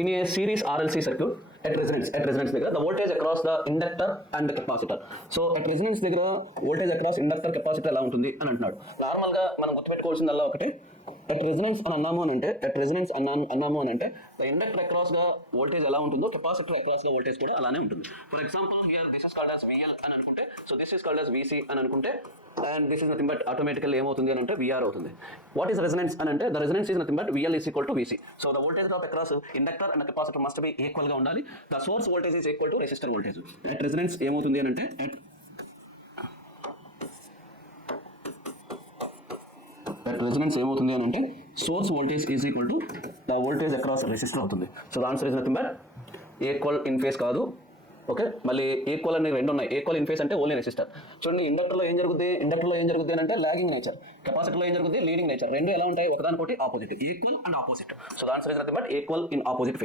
in a series RLC circuit at resonance దగ్గర the voltage across the inductor and the capacitor. So at resonance దగ్గర voltage across inductor capacitor ఎలా ఉంటుంది అని అంటున్నాడు. నార్మల్ గా మనం గుర్తుపెట్టుకోవాల్సిందల్లా ఒకటే, at resonance అని అన్నాము అని అంటే the inductor across గా voltage ఎలా ఉంటుందో capacitor across గా voltage కూడా అలానే ఉంటుంది. For example here this is called as VL అని అనుకుంటే, so this is called as VC అని అనుకుంటే, and this is nothing but automatically ఏమవుతుంది అని అంటే VR అవుతుంది. What is resonance అని అంటే the resonance is nothing but VL is equal to VC. So the voltage drop across inductor and capacitor must be equal గా ఉండాలి. The source voltage is equal to resistor voltage. At resonance ఏమవుతుంది అని అంటే at resonance ఏమవుతుంది అని అంటే source voltage is equal to the voltage across resistor అవుతుంది. So the answer is nothing but equal in phase కాదు. ఓకే, మళ్ళీ ఈక్వల్ అని రెండు ఉన్నాయి. ఈక్వల్ ఇన్ ఫేస్ అంటే ఓన్లీ రెసిస్టర్. చూడండి, ఇండక్టర్లో ఏం జరుగుతుంది అని అంటే లాగింగ్ నేచర్, కెపాసిటర్లో ఏం జరుగుతుంది లీడింగ్ నేచర్. రెండు ఎలా ఉంటాయి, ఒకదానికొకటి opposite, equal and opposite. So the answer is nothing but equal in opposite.